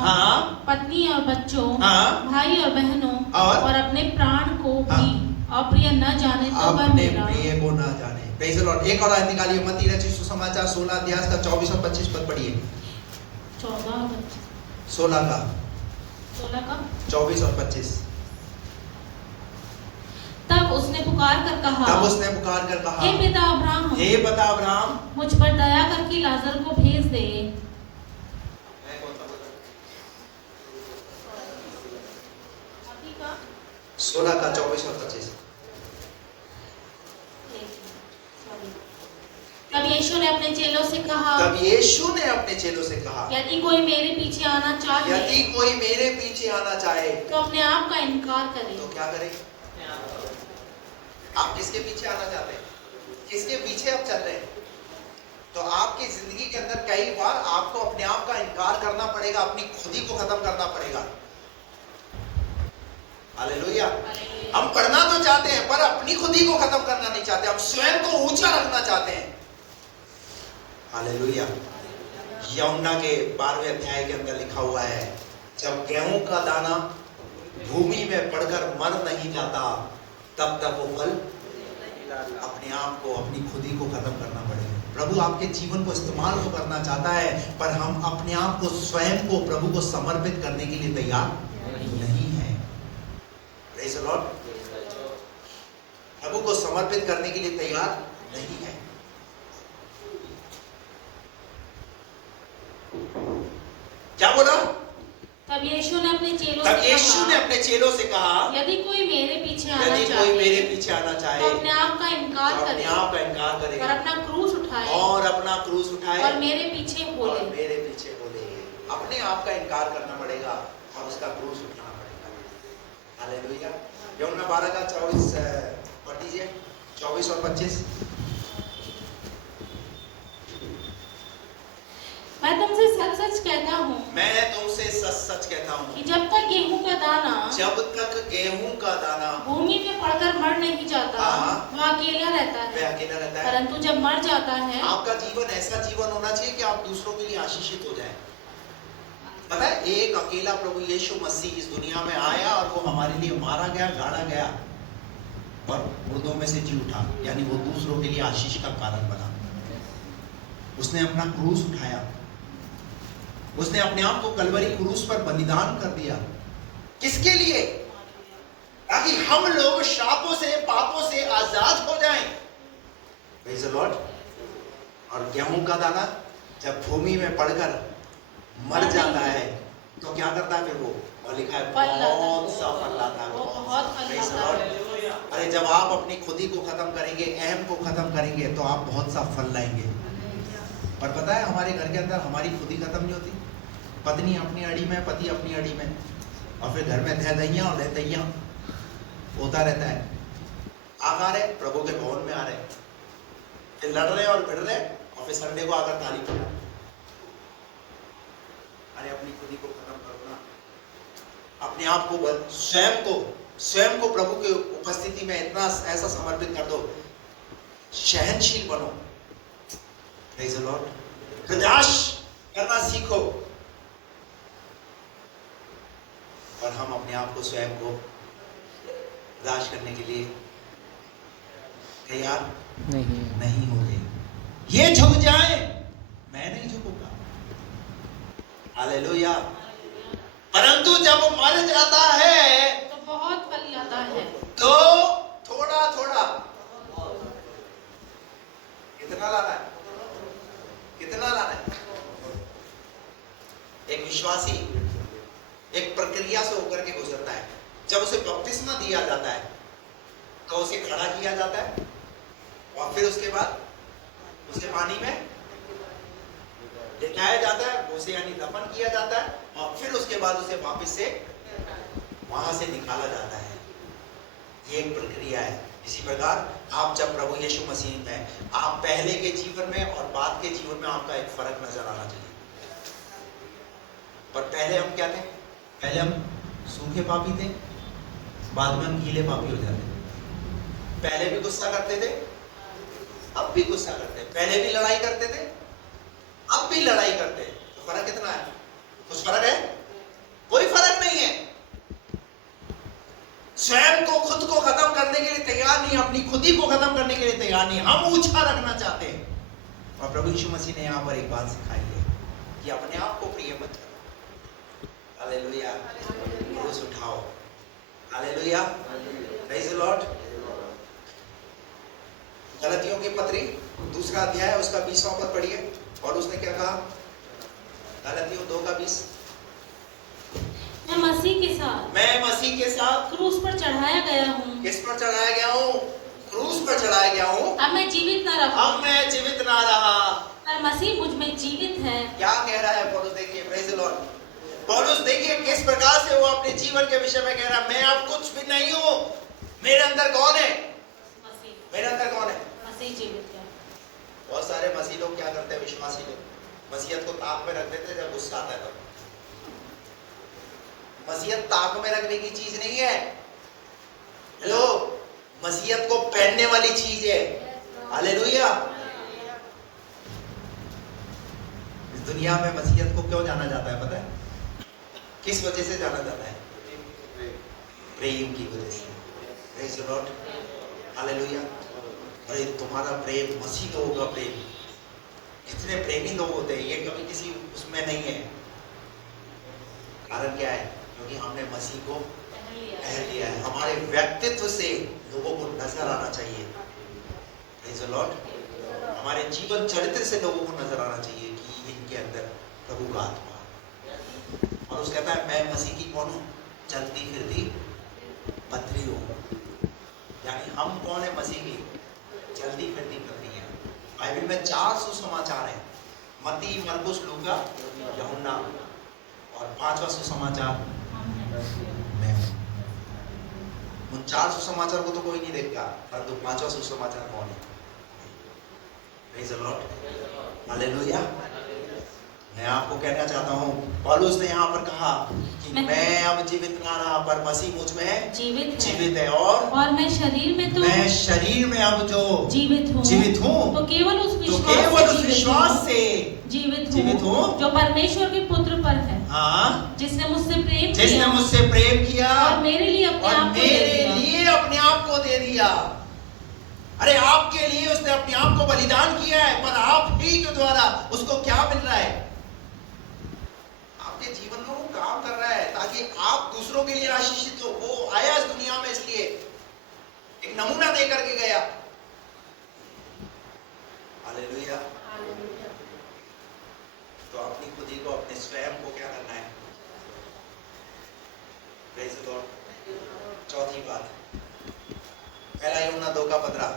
पत्नी और बच्चों, भाई और बहनों और अपने प्राण को भी अप्रिय न जाने तो वह मेरा प्रिय को न जाने। Praise the Lord. एक और आयत निकालिए, मत्ती रचित सुसमाचार 16 अध्याय का 24 और 25 पद पढ़िए। 16 का 24 और 25। तब उसने पुकार कर कहा, हे पिता अब्राहम, मुझ पर दया करके लाजर को भेज दे। 16 का 24 और 25। तब यीशु ने अपने चेलों से कहा, यदि कोई मेरे पीछे आना चाहे तो अपने आप का इनकार करे। तो क्या करे? आप किसके पीछे आना चाहते हैं? किसके पीछे आप चल रहे हैं? तो आपकी जिंदगी के अंदर कई बार आपको अपने आप का इनकार करना पड़ेगा, अपनी खुदी को खत्म करना पड़ेगा। हालेलुया। हम पढ़ना तो चाहते हैं पर अपनी खुदी को खत्म करना नहीं चाहते, हम स्वयं को ऊंचा रखना चाहते हैं। हालेलुया। यूहन्ना के 12वें अध्याय के अंदर लिखा हुआ है, जब गेहूं का दाना भूमि में पड़कर मर नहीं जाता तब तक वो फल, अपने आप को, अपनी खुदी को खत्म करना पड़ेगा। प्रभु आपके जीवन को इस्तेमाल को करना चाहता है, पर हम अपने आप को, स्वयं को प्रभु को समर्पित करने के लिए तैयार नहीं है। Praise the lord. प्रभु को समर्पित करने के लिए तैयार नहीं है। क्या बोला? तब यीशु ने अपने चेलों से कहा, यदि कोई मेरे पीछे आना चाहे तो अपने आप का इनकार करे और अपना क्रूस उठाए और मेरे पीछे बोले। अपने आप का इनकार करना पड़ेगा और उसका क्रूस उठाना पड़ेगा। हालेलुया। यूहन्ना 12 का 24 पढ़ दीजिए, 24 और 25। मैं तुमसे सच सच कहता हूँ कि जब तक गेहूं का दाना भूमि में पड़कर मर नहीं जाता वह अकेला रहता है, परंतु जब मर जाता है। आपका जीवन ऐसा जीवन होना चाहिए कि आप दूसरों के लिए आशीषित हो जाएं। पता है, एक अकेला प्रभु यीशु मसीह इस दुनिया में आया और वो हमारे लिए मारा गया, गाड़ा गया और मुर्दों में से जी उठा, यानी वो दूसरों के लिए आशीष का कारण बना। उसने अपना क्रूस उठाया, उसने अपने आप को कलवरी क्रूस पर बलिदान कर दिया। किसके लिए? ताकि हम लोग शापों से, पापों से आजाद हो जाएं। Praise the Lord. और गेहूं का दाना जब भूमि में पड़कर मर जाता है तो क्या करता है फिर वो? और लिखा है बहुत सा फल लाता है। Praise the Lord. अरे जब आप अपनी खुदी को खत्म करेंगे, अहम को खत्म करेंगे, तो आप बहुत सा फल लाएंगे। पर पता है, हमारे घर के अंदर हमारी खुदी खत्म नहीं होती। पत्नी अपनी अड़ी में, पति अपनी अड़ी में, और फिर घर में धैधैया और लहतैया होता रहता है। आप आ रहे प्रभु के भवन में, आ रहे फिर लड़ रहे और भिड़ रहे, और फिर संडे को आकर ताली बजा। अरे अपनी खुदी को खत्म करो ना, अपने आप को, स्वयं को प्रभु के उपस्थिति में इतना ऐसा समर्पित कर दो, सहनशील बनो। Praise the Lord. बर्दाश्त करना सीखो। और हम अपने आप को, स्वयं को बर्दाश्त करने के लिए तैयार नहीं हो रहे। ये झुक जाए, मैं नहीं झुकूंगा। हालेलुया। परंतु जब मर जाता है तो बहुत फल लाता है। तो थोड़ा थोड़ा कितना लाना है? कितना लाना है? एक विश्वासी एक प्रक्रिया से होकर के गुजरता है। जब उसे बपतिस्मा दिया जाता है तो उसे खड़ा किया जाता है, और फिर उसके बाद उसे पानी में लिटाया जाता है, उसे यानी दफन किया जाता है, और फिर उसके बाद उसे वापस से वहां से निकाला जाता है। ये एक प्रक्रिया है। इसी प्रकार आप जब प्रभु यीशु मसीह में, आप पहले के जीवन में और बाद के जीवन में आपका एक फर्क नजर आना चाहिए। पर पहले हम क्या थे? पहले हम सूखे पापी थे, बाद में हम गीले पापी हो जाते। पहले भी गुस्सा करते थे, अब भी गुस्सा करते। पहले भी लड़ाई करते थे, अब भी लड़ाई करते। तो फर्क कितना है? कुछ फर्क है? कोई फर्क नहीं है। स्वयं को, खुद को खत्म करने के लिए तैयार नहीं, अपनी खुदी को खत्म करने के लिए तैयार नहीं, हम ऊंचा रखना चाहते हैं। और प्रभु यीशु मसीह ने यहाँ पर एक बात सिखाई है कि अपने आप को प्रिय मत करो। हालेलुया। क्रूस उठाओ। हालेलुया। Praise the Lord. गलतियों की पत्री 2 अध्याय उसका 20वां पद पढ़िए। और उसने क्या कहा? गलतियों 2:20। मैं मसीह के साथ क्रूस पर चढ़ाया गया हूँ। किस पर चढ़ाया गया हूँ? क्रूस पर चढ़ाया गया हूँ। अब मैं जीवित ना रहा, पर मसीह मुझ में जीवित है। क्या कह रहा है पौलुस? देखिए, प्रेज़ द लॉर्ड। पौलुस देखिए किस प्रकार से वो अपने जीवन के विषय में कह रहा है, मैं अब कुछ भी नहीं हूँ, मेरे अंदर कौन है? मसीह। मेरे अंदर कौन है? मसीह जीवित है। बहुत सारे मसीह लोग क्या करते हैं? विश्वासी लोग मसीहत को ताक में रख देते हैं जब गुस्सा आता है तब। मसीहत ताक में रखने की चीज नहीं है। हेलो, मसीहत को पहनने वाली चीज है। हालेलुया। इस दुनिया में मसीहत को क्यों जाना जाता है पता है? किस वजह से जाना जाता है? प्रेम की वजह से। Praise the lord. हालेलुया। अरे तुम्हारा प्रेम, मसीह लोगों का प्रेम, कितने प्रेमी लोग होते हैं, ये कभी किसी उसमें नहीं है। कारण क्या है? क्योंकि हमने मसीह को पहन लिया है। हमारे व्यक्तित्व से लोगों को नजर आना चाहिए। Praise the Lord. हमारे जीवन चरित्र से लोगों को नजर आना चाहिए कि इनके अंदर प्रभु का आत्मा है। और उस कहता है, मैं मसीह की कौन हूँ? चलती फिरती पत्री हूँ। यानी हम कौन है? मसीह की चलती फिरती पत्री है। बाइबल में 4 सुसमाचार हैं। मत्ती, मरकुस, लूका, यूहन्ना, और 5वां सुसमाचार मैं हूं। उन 4 सुसमाचार को तो कोई नहीं देखता, परंतु 5वां सुसमाचार कौन है? Praise the lord. हालेलुया। मैं आपको कहना चाहता हूं, पौलुस ने यहाँ पर कहा कि मैं अब जीवित ना रहा, पर मसीह मुझ में जीवित है। और मैं शरीर में तो मैं शरीर में अब जो जीवित हूँ तो केवल उस विश्वास से जीवित हूँ जो परमेश्वर के पुत्र पर है, हाँ, जिसने मुझसे प्रेम किया और मेरे लिए अपने आप को दे दिया। अरे आपके लिए उसने अपने आप को बलिदान किया है, पर आप ही के द्वारा उसको क्या मिल रहा है? आपके जीवन में वो काम कर रहा है ताकि आप दूसरों के लिए आशीषित हो। वो आया इस दुनिया में इसलिए एक नमूना दे करके गया। हालेलुया। तो अपनी खुदी को, अपने स्वयं को क्या करना है? Praise the Lord. चौथी बात, पहला यूहन्ना 2:15।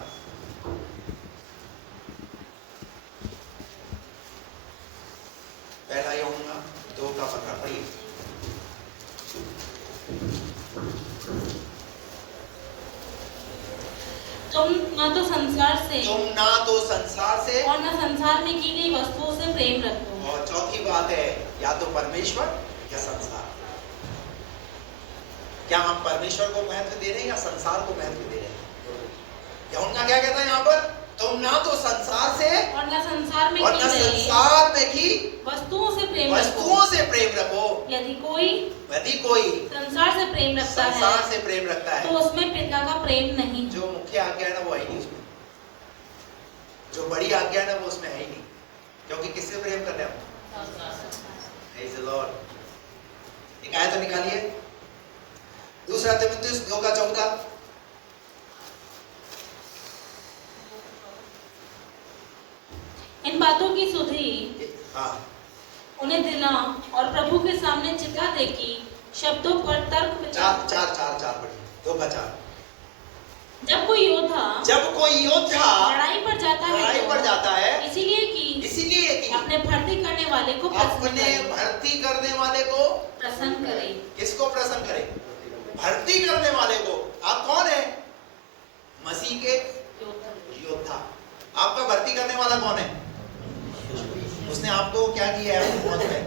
पहला यूहन्ना 2:15 पढ़िए। तुम ना तो संसार से और ना संसार में की गई वस्तुओं से प्रेम रखो। और चौथी बात है, या तो परमेश्वर या संसार। क्या हम परमेश्वर को महत्व दे रहे हैं या संसार को महत्व दे रहे हैं? यूहन्ना क्या कहता है यहाँ पर? तुम ना तो संसार से और ना संसार में की वस्तुओं से प्रेम रखो। यदि कोई संसार से प्रेम रखता है तो उसमें पिता का प्रेम नहीं। जो मुख्य आज्ञा है ना वो है नहीं उसमें, जो बड़ी आज्ञा है ना वो उसमें है ही नहीं, क्योंकि किससे प्रेम कर रहे हैं हम? Praise the Lord. एक आयत तो निकालिए, दूसरा तीमुथियुस 2:14। इन बातों की सुधि उन्हें दिला और प्रभु के सामने चिता दे कि शब्दों पर तर्क विचार। 4 2:4। जब कोई योद्धा लड़ाई पर जाता है इसीलिए कि अपने भर्ती करने वाले को प्रसन्न करे। किसको प्रसन्न करे? भर्ती करने वाले को। आप कौन है? मसीह के योद्धा। आपका भर्ती करने वाला कौन है? उसने आपको क्या किया है? मौत में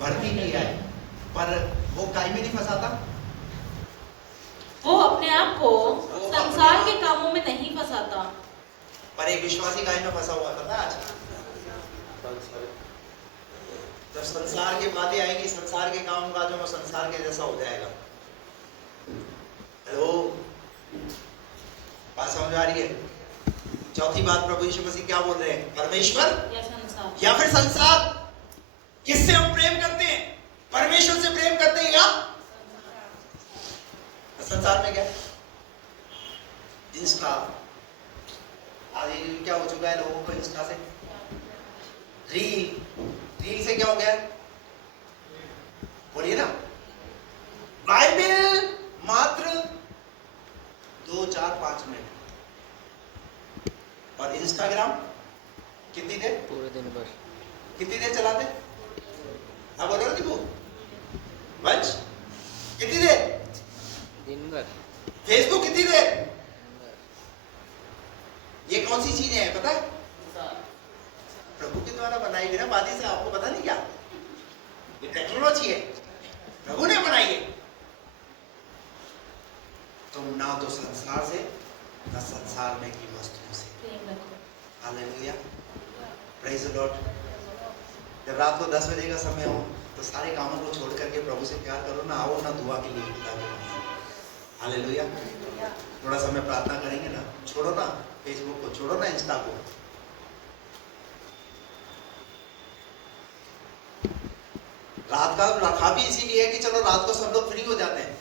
भर्ती किया है, पर वो काई में नहीं फंसाता। वो अपने आप को संसार के कामों में नहीं फंसाता। पर एक विश्वासी काई में फंसा हुआ था आज। जब संसार की बातें आएंगी, संसार के काम काजों में संसार के जैसा हो जाएगा। हेलो, बात समझ आ रही है? चौथी बात प्रभु यीशु मसीह क्या बोल रहे हैं? परमेश्वर या फिर संसार। किससे हम प्रेम करते हैं? परमेश्वर से प्रेम करते हैं या संसार में? क्या इंस्टा आज क्या हो चुका है लोगों को? इंस्टा से रील से क्या हो गया? बोलिए ना। बाइबल मात्र 2, 4, 5 मिनट, और इंस्टाग्राम कितनी देर? पूरे दिन भर। कितनी देर चलाते? हाँ बोलो ना दीपू। वंश कितनी देर? दिन भर। फेसबुक कितनी देर? ये कौन सी चीजें हैं पता है? प्रभु के द्वारा बनाई गई ना बातें से। आपको पता नहीं क्या? ये टेक्नोलॉजी है, प्रभु ने बनाई है। तुम ना तो संसार से ना संसार में की वस्तुओं से। Hallelujah, praise the Lord. जब रात को 10 बजे का समय हो तो सारे कामों को छोड़ करके प्रभु से प्यार करो ना। आओ ना दुआ के लिए हालेलुया। थोड़ा समय प्रार्थना करेंगे ना। छोड़ो ना फेसबुक को, छोड़ो ना इंस्टा को। रात का रखा भी इसीलिए है कि चलो रात को सब लोग फ्री हो जाते हैं,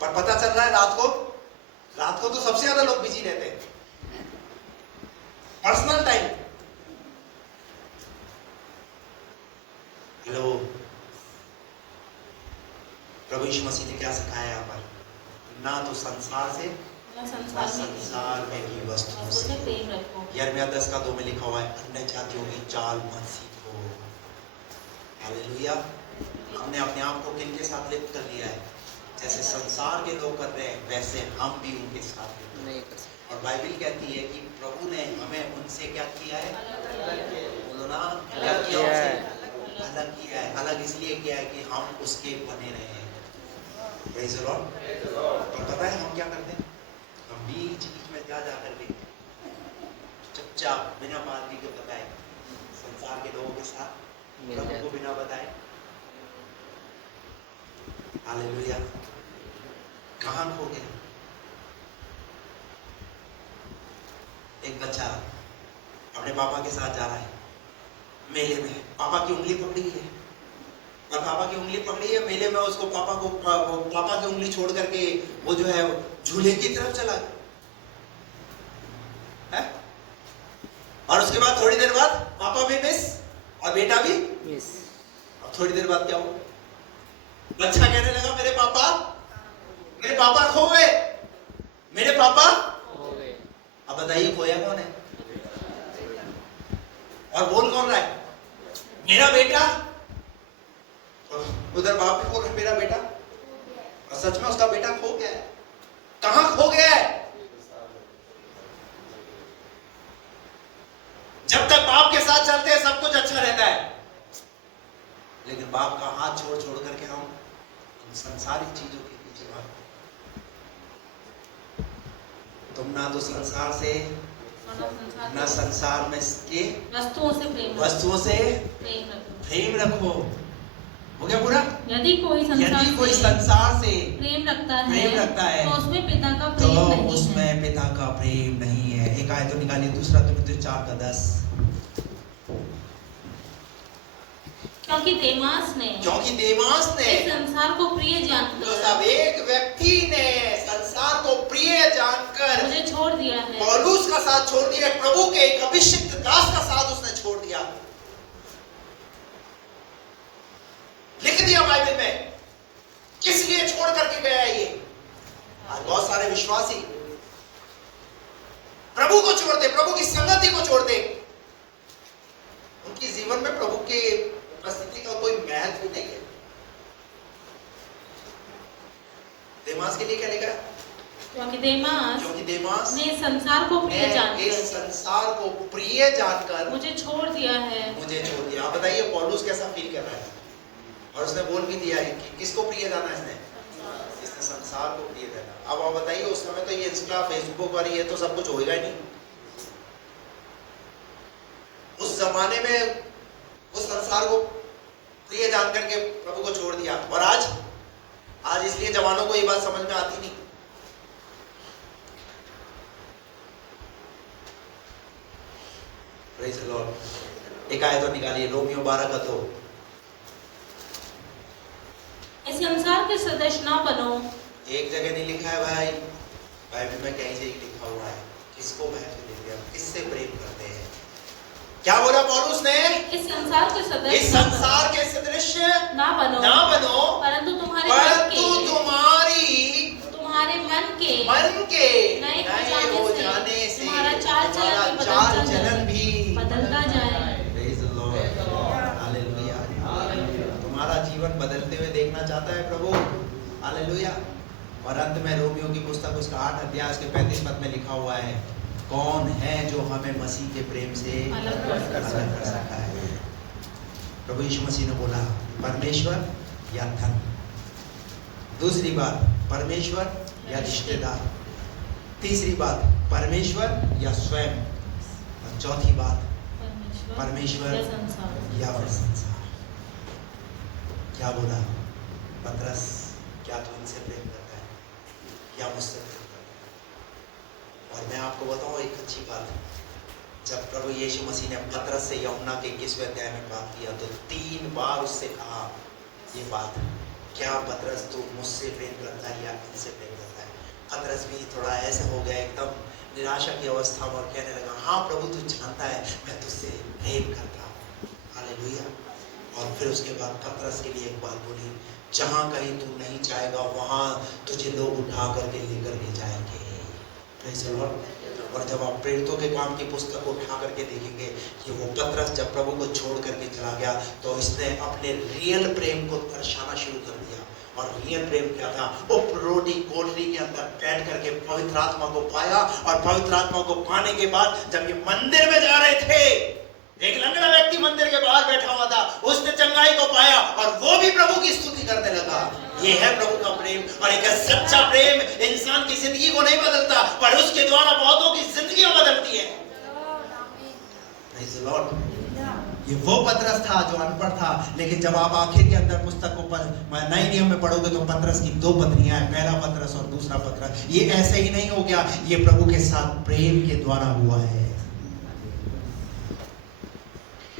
पर पता चल रहा है रात को तो सबसे ज्यादा लोग बिजी रहते हैं। Personal time. हेलो, प्रभु यीशु मसीह ने क्या सिखाया यहाँ पर? ना तो संसार से ना संसार में की वस्तुओं से प्रेम रखो। यिर्मयाह 10:2 में लिखा हुआ है, अन्य जातियों की चाल मत सीखो। हालेलुया। हमने अपने आप को किनके साथ लिप्त कर दिया है? जैसे संसार के लोग कर रहे हैं वैसे हम भी उनके साथ नहीं कर सकते। और बाइबल कहती है कि प्रभु ने हमें उनसे क्या किया है? बोलो ना, क्या किया है? अलग किया है। अलग इसलिए किया है कि हम उसके बने रहे हैं। Praise the Lord. और पता है हम क्या करते हैं? हम बीच बीच में जा करके चुपचाप बिना पादरी के बताए संसार के लोगों के साथ प्रभु को बिना बताए, हालेलुया, कहां खो गए? एक बच्चा अपने पापा के साथ जा रहा है मेले में, पापा की उंगली पकड़ी है और पापा की उंगली पकड़ी है मेले में, उसको पापा की उंगली छोड़ करके वो जो है झूले की तरफ चला गया है? और उसके बाद थोड़ी देर बाद पापा भी मिस और बेटा भी मिस। और थोड़ी देर बाद क्या हुआ? बच्चा कहने लगा मेरे पापा खो गए, मेरे पापा खो गए। अब बताइए खोया कौन है और बोल कौन रहा है? मेरा बेटा। उधर बाप भी बोल रहा है मेरा बेटा, और सच में उसका बेटा खो गया है। कहां खो गया है? जब तक बाप के साथ चलते हैं सब कुछ अच्छा रहता है, लेकिन बाप का हाथ छोड़ छोड़ करके हम संसारिक चीजों के पीछे भागते। तुम ना तो संसार से ना संसार में के वस्तुओं से प्रेम रखो। हो गया पूरा? यदि कोई संसार से प्रेम रखता है तो उसमें पिता का प्रेम नहीं है। एक आयत तो निकालिए, दूसरा तिमुथियुस 4:10। क्योंकि देमास ने इस संसार को प्रिय जानकर, तो सब एक व्यक्ति ने संसार को प्रिय जानकर मुझे छोड़ दिया है। पौलुस का साथ छोड़ दिया, प्रभु के एक अभिषिक्त दास का साथ उसने छोड़ दिया। लिख दिया बाइबल में, किस लिए छोड़ करके गया ये? आज बहुत सारे विश्वासी प्रभु को छोड़ दे, प्रभु की संगति को छोड़ दे, उनके जीवन में प्रभु के उपस्थिति का कोई महत्व नहीं है। देमास के लिए क्या लिखा? क्योंकि देमास ने संसार को प्रिय जानकर मुझे छोड़ दिया है। आप बताइए पौलुस कैसा फील कर रहा है? और उसने बोल भी दिया है कि किसको प्रिय जाना? इसने संसार को प्रिय जाना। अब आप बताइए उस समय तो ये इंस्टा फेसबुक और ये तो सब कुछ होएगा ही नहीं। उस जमाने में उस संसार को प्रिय जान करके प्रभु को छोड़ दिया। और आज इसलिए जवानों को ये बात समझ में आती नहीं। Praise the Lord. एक आयत और निकालिए, रोमियो 12:2। इस संसार के सदस्य ना बनो। एक जगह नहीं लिखा है भाई, बाइबल में कहीं से लिखा हुआ है किसको महत्व देते हैं, किससे प्रेम करते हैं। क्या बोला पौलुस ने? इस संसार के सदृश ना बनो, परंतु तुम्हारे मन के नए हो जाने से तुम्हारा चाल चलन भी बदलता जाए। हालेलुया। तुम्हारा जीवन बदलते हुए देखना चाहता है प्रभु। हालेलुया। और अंत में रोमियो की पुस्तक उसका 8 अध्याय के 35 पद में लिखा हुआ है, कौन है जो हमें मसीह के प्रेम से अलग कर सकता है? प्रभु यीशु मसीह ने बोला परमेश्वर या धन। दूसरी बात परमेश्वर या रिश्तेदार। तीसरी बात परमेश्वर या स्वयं। और चौथी बात परमेश्वर या फिर संसार। क्या बोला पतरस? क्या तू इनसे प्रेम करता है? क्या मुझसे प्रेम करता है? और मैं आपको बताऊं एक अच्छी बात, जब प्रभु यीशु मसीह ने पतरस से यूहन्ना के 21वें अध्याय में बात किया तो 3 बार उससे कहा ये बात, क्या पतरस तू मुझसे प्रेम करता है या इनसे प्रेम करता है? पतरस भी थोड़ा ऐसे हो गया, एकदम निराशा की अवस्था में, और कहने लगा हाँ प्रभु तू जानता है मैं तुझसे प्रेम करता हूँ। हालेलुया। और फिर उसके बाद पतरस के लिए एक बात बोली, जहाँ कहीं तू नहीं जाएगा वहाँ तुझे लोग उठा करके लेकर के जाएंगे। Praise the Lord. और जब आप प्रेरितों के काम की पुस्तक को उठा करके देखेंगे कि वो पतरस जब प्रभु को छोड़ करके चला गया तो इसने अपने रियल प्रेम को दर्शाना शुरू कर दिया। और रियल प्रेम क्या था? वो रोटी कोठरी के अंदर बैठ करके पवित्र आत्मा को पाया, और पवित्र आत्मा को पाने के बाद जब ये मंदिर में जा रहे थे, एक लंगड़ा व्यक्ति मंदिर के बाहर बैठा हुआ था, उसने चंगाई को पाया और वो भी प्रभु की स्तुति करने लगा। ये है प्रभु का प्रेम। और एक सच्चा प्रेम इंसान की जिंदगी को नहीं बदलता, पर उसके द्वारा बहुतों की जिंदगियां बदलती है। Praise the Lord। ये वो पतरस था जो अनपढ़ था, लेकिन जब आप आखिर के अंदर पुस्तक को नए नियम में पढ़ोगे तो पतरस की दो पत्नियां हैं, पहला पतरस और दूसरा पतरस। ये ऐसे ही नहीं हो गया, ये प्रभु के साथ प्रेम के द्वारा हुआ है।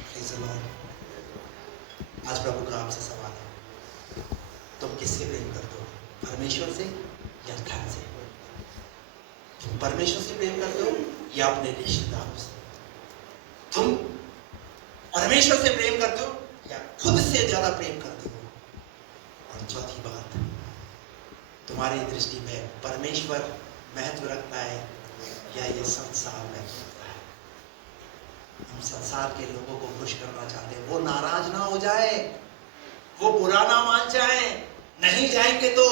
Praise the Lord। आज प्रभु का आपसे सवाल है, तुम किससे प्रेम करते हो? परमेश्वर से या धन से? तुम परमेश्वर से प्रेम करते हो या अपने रिश्तेदारों से? तुम परमेश्वर से प्रेम करते हो या खुद से ज्यादा प्रेम करते हो? और चौथी बात, तुम्हारी दृष्टि में परमेश्वर महत्व रखता है या ये संसार महत्व रखता है? हम संसार के लोगों को खुश करना चाहते हैं, वो नाराज ना हो जाए, वो बुरा ना मान जाए, नहीं जाएंगे तो,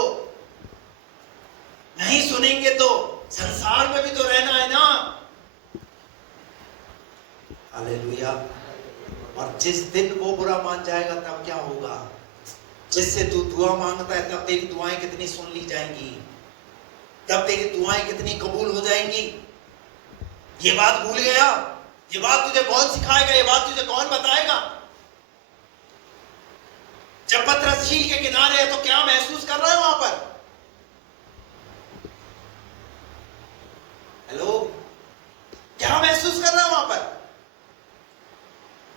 नहीं सुनेंगे तो, संसार में भी तो रहना है ना। हालेलुया। और जिस दिन वो बुरा मान जाएगा तब क्या होगा? जिससे तू दुआ मांगता है तब तेरी दुआएं कितनी सुन ली जाएंगी, तब तेरी दुआएं कितनी कबूल हो जाएंगी। ये बात भूल गया? ये बात तुझे कौन सिखाएगा? ये बात तुझे कौन बताएगा? जब पतरस झील के किनारे है तो क्या महसूस कर रहा है वहां पर? हेलो, क्या महसूस कर रहा है वहां पर?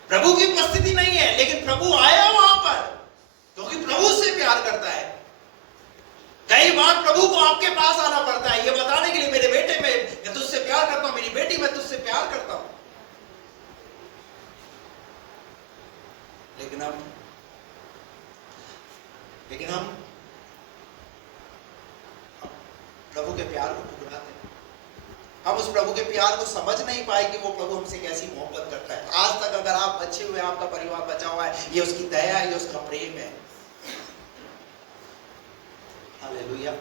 प्रभु की उपस्थिति नहीं है, लेकिन प्रभु आया वहां पर क्योंकि प्रभु से प्यार करता है। कई बार प्रभु को आपके पास आना पड़ता है ये बताने के लिए, मेरे बेटे मैं तुझसे प्यार करता हूं, मेरी बेटी मैं तुझसे प्यार करता हूं। लेकिन हम प्रभु के प्यार को ठुकराते हैं। हम उस प्रभु के प्यार को समझ नहीं पाए कि वो प्रभु हमसे कैसी मोहब्बत करता है। आज तक अगर आप बचे हुए, आपका परिवार बचा हुआ है, ये उसकी दया है, ये उसका प्रेम है। हालेलुया।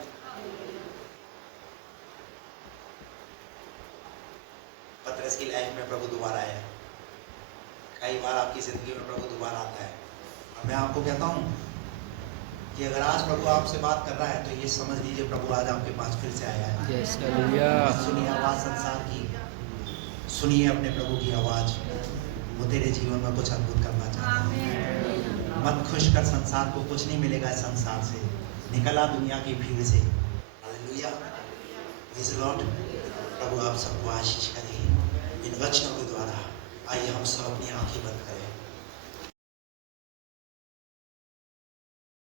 पतरस की लाइफ में प्रभु दोबारा आया। कई बार आपकी जिंदगी में प्रभु दोबारा आता है, और मैं आपको कहता हूं कि अगर आज प्रभु आपसे बात कर रहा है तो ये समझ लीजिए प्रभु आज आपके पास फिर से आया है। Yes, hallelujah. सुनिए आवाज संसार की, सुनिए अपने प्रभु की आवाज, वो तेरे जीवन में कुछ अद्भुत करना चाहता है। मत खुश कर संसार को, कुछ नहीं मिलेगा इस संसार से। निकला दुनिया की भीड़ से। हालेलुया। Praise the lord. प्रभु आप सबको आशीष करें इन वचनों के द्वारा। आइए हम सब अपनी आंखें बंद करें।